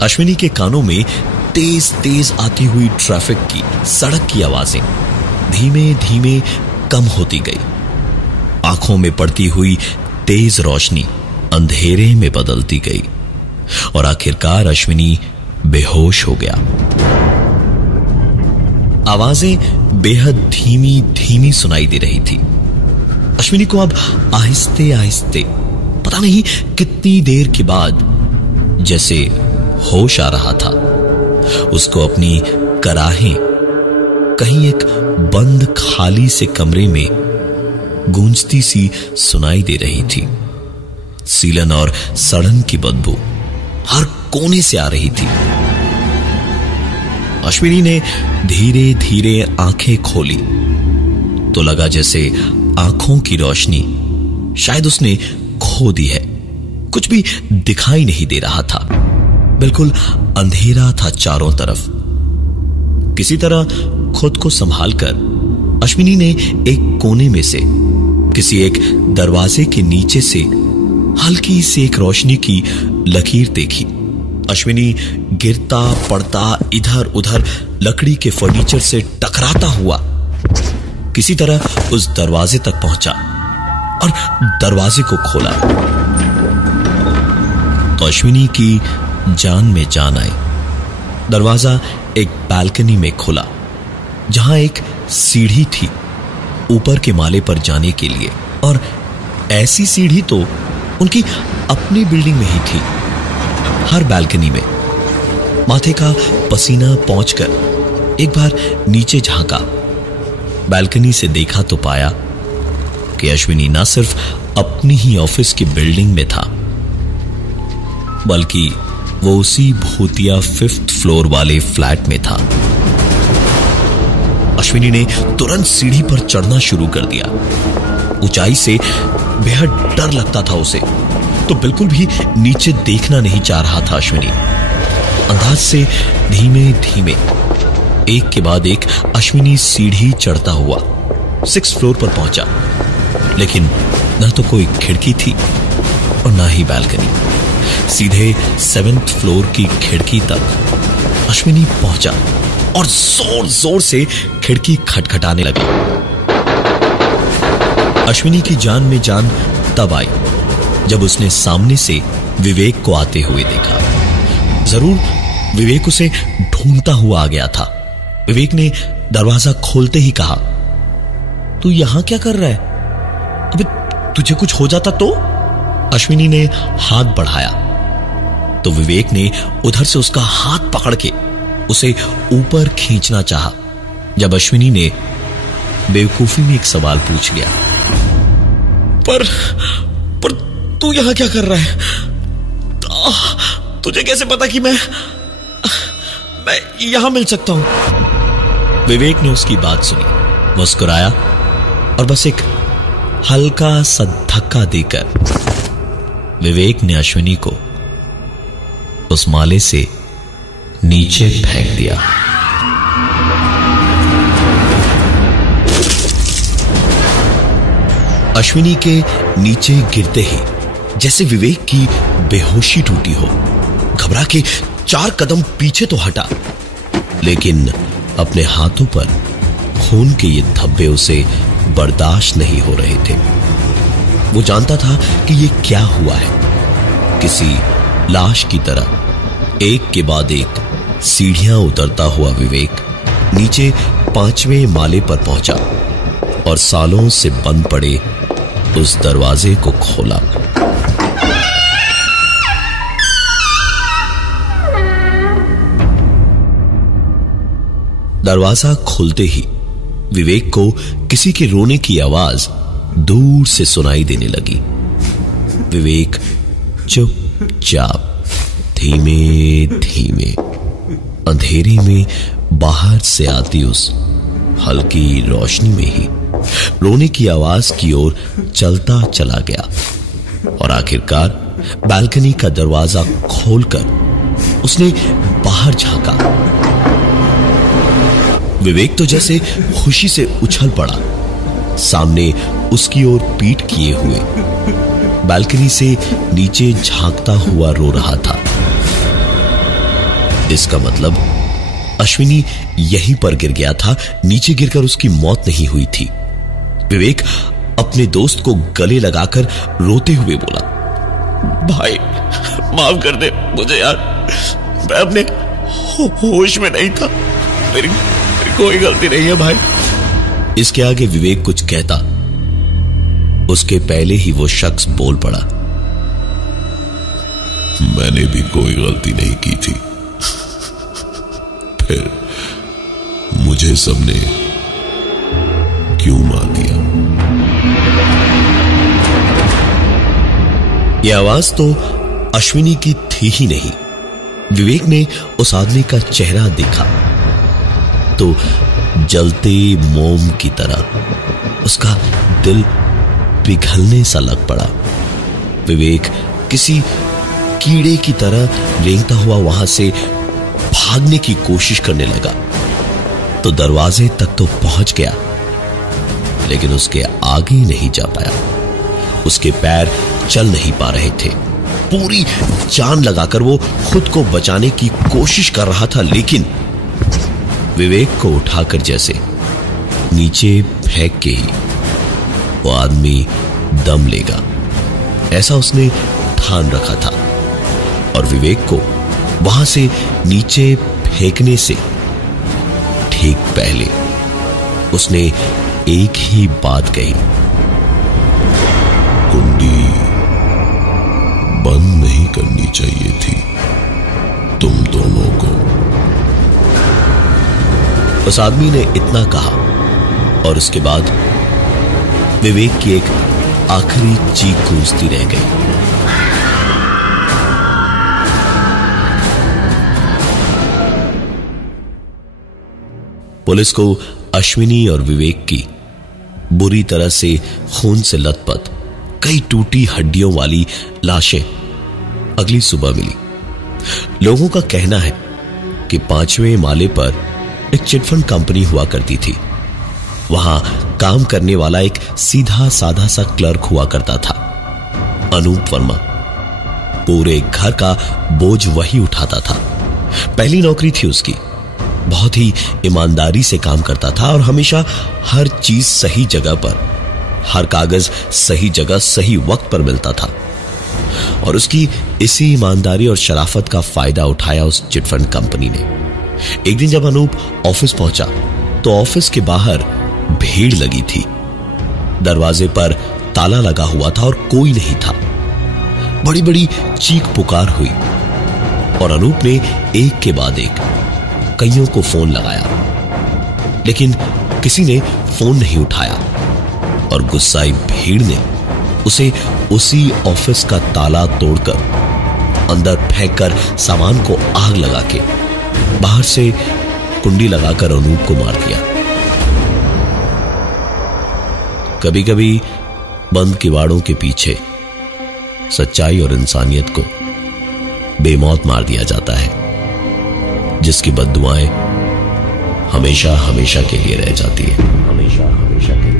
अश्विनी के कानों में तेज तेज आती हुई ट्रैफिक की, सड़क की आवाजें धीमे धीमे कम होती गई। आंखों में पड़ती हुई तेज रोशनी अंधेरे में बदलती गई और आखिरकार अश्विनी बेहोश हो गया। आवाजें बेहद धीमी धीमी सुनाई दे रही थी। अश्विनी को अब आहिस्ते आहिस्ते, पता नहीं कितनी देर के बाद, जैसे होश आ रहा था। उसको अपनी कराहें कहीं एक बंद खाली से कमरे में गूंजती सी सुनाई दे रही थी। सीलन और सड़न की बदबू हर कोने से आ रही थी। अश्विनी ने धीरे धीरे आंखें खोली तो लगा जैसे आंखों की रोशनी शायद उसने खो दी है। कुछ भी दिखाई नहीं दे रहा था, बिल्कुल अंधेरा था चारों तरफ। किसी तरह खुद को संभालकर अश्विनी ने एक कोने में से किसी एक दरवाजे के नीचे से हल्की सी एक रोशनी की लकीर देखी। अश्विनी गिरता पड़ता इधर उधर लकड़ी के फर्नीचर से टकराता हुआ किसी तरह उस दरवाजे तक पहुंचा और दरवाजे को खोला तो अश्विनी की जान में जान आई। दरवाजा एक बालकनी में खुला जहां एक सीढ़ी थी ऊपर के माले पर जाने के लिए, और ऐसी सीढ़ी तो उनकी अपनी बिल्डिंग में ही थी। हर बालकनी में माथे का पसीना पहुंचकर एक बार नीचे झांका। बालकनी से देखा तो पाया कि अश्विनी न सिर्फ अपनी ही ऑफिस की बिल्डिंग में था, बल्कि वो उसी भूतिया 5th फ्लोर वाले फ्लैट में था। अश्विनी ने तुरंत सीढ़ी पर चढ़ना शुरू कर दिया। ऊंचाई से बेहद डर लगता था उसे, तो बिल्कुल भी नीचे देखना नहीं चाह रहा था अश्विनी। अंदाज से धीमे धीमे एक के बाद एक अश्विनी सीढ़ी चढ़ता हुआ 6th फ्लोर पर पहुंचा, लेकिन न तो कोई खिड़की थी और ना ही बालकनी। सीधे 7th फ्लोर की खिड़की तक अश्विनी पहुंचा और जोर जोर से खिड़की खटखटाने लगी। अश्विनी की जान में जान तब आई जब उसने सामने से विवेक को आते हुए देखा। जरूर विवेक उसे ढूंढता हुआ आ गया था। विवेक ने दरवाजा खोलते ही कहा, तू यहां क्या कर रहा है? अबे तुझे कुछ हो जाता तो? अश्विनी ने हाथ बढ़ाया तो विवेक ने उधर से उसका हाथ पकड़ के उसे ऊपर खींचना चाहा। जब अश्विनी ने बेवकूफी में एक सवाल पूछ लिया, पर तू यहां क्या कर रहा है? तुझे कैसे पता कि मैं यहां मिल सकता हूं? विवेक ने उसकी बात सुनी, मुस्कुराया और बस एक हल्का सा धक्का देकर विवेक ने अश्विनी को उस माले से नीचे फेंक दिया। अश्विनी के नीचे गिरते ही जैसे विवेक की बेहोशी टूटी हो। घबरा के 4 कदम पीछे तो हटा, लेकिन अपने हाथों पर खून के ये धब्बे उसे बर्दाश्त नहीं हो रहे थे। वो जानता था कि ये क्या हुआ है। किसी लाश की तरह एक के बाद एक सीढ़ियां उतरता हुआ विवेक नीचे 5वें माले पर पहुंचा और सालों से बंद पड़े उस दरवाजे को खोला। दरवाजा खुलते ही विवेक को किसी के रोने की आवाज दूर से सुनाई देने लगी। विवेक चुपचाप धीमे धीमे अंधेरे में बाहर से आती उस हल्की रोशनी में ही रोने की आवाज की ओर चलता चला गया और आखिरकार बालकनी का दरवाजा खोलकर उसने बाहर झांका। विवेक तो जैसे खुशी से उछल पड़ा। सामने उसकी ओर पीठ किए हुए बालकनी से नीचे झांकता हुआ रो रहा था। इसका मतलब अश्विनी यहीं पर गिर गया था, नीचे गिरकर उसकी मौत नहीं हुई थी। विवेक अपने दोस्त को गले लगाकर रोते हुए बोला, भाई माफ कर दे मुझे यार, मैं अपने होश में नहीं था, मेरी कोई गलती नहीं है भाई। इसके आगे विवेक कुछ कहता, उसके पहले ही वो शख्स बोल पड़ा, मैंने भी कोई गलती नहीं की थी, फिर मुझे सबने क्यों मार दिया? यह आवाज तो अश्विनी की थी ही नहीं। विवेक ने उस आदमी का चेहरा देखा तो जलते मोम की तरह उसका दिल पिघलने सा लग पड़ा। विवेक किसी कीड़े की तरह रेंगता हुआ वहां से भागने की कोशिश करने लगा तो दरवाजे तक तो पहुंच गया, लेकिन उसके आगे नहीं जा पाया। उसके पैर चल नहीं पा रहे थे। पूरी जान लगाकर वो खुद को बचाने की कोशिश कर रहा था, लेकिन विवेक को उठाकर जैसे नीचे फेंक के ही वो आदमी दम लेगा, ऐसा उसने ठान रखा था। और विवेक को वहां से नीचे फेंकने से ठीक पहले उसने एक ही बात कही, कुंडी बंद नहीं करनी चाहिए थी तुम दोनों को। उस आदमी ने इतना कहा और उसके बाद विवेक की एक आखिरी चीख गूंजती रह गई। पुलिस को अश्विनी और विवेक की बुरी तरह से खून से लथपथ कई टूटी हड्डियों वाली लाशें अगली सुबह मिली। लोगों का कहना है कि 5वें माले पर एक चिटफंड कंपनी हुआ करती थी। वहां काम करने वाला एक सीधा साधा सा क्लर्क हुआ करता था, अनूप वर्मा। पूरे घर का बोझ वही उठाता था। पहली नौकरी थी उसकी। बहुत ही ईमानदारी से काम करता था और हमेशा हर चीज सही जगह पर, हर कागज सही जगह सही वक्त पर मिलता था। और उसकी इसी ईमानदारी और शराफत का फायदा उठाया उस चिटफंड कंपनी ने। एक दिन जब अनूप ऑफिस पहुंचा तो ऑफिस के बाहर भीड़ लगी थी। दरवाजे पर ताला लगा हुआ था और कोई नहीं था। बड़ी बड़ी चीख पुकार हुई और अनूप ने एक के बाद एक कईयों को फोन लगाया, लेकिन किसी ने फोन नहीं उठाया। और गुस्साई भीड़ ने उसे उसी ऑफिस का ताला तोड़कर अंदर फेंककर सामान को आग लगा के बाहर से कुंडी लगाकर अनूप को मार दिया। कभी कभी बंद किवाड़ों के पीछे सच्चाई और इंसानियत को बेमौत मार दिया जाता है, जिसकी बद्दुआएं हमेशा हमेशा के लिए रह जाती है, हमेशा हमेशा के लिए।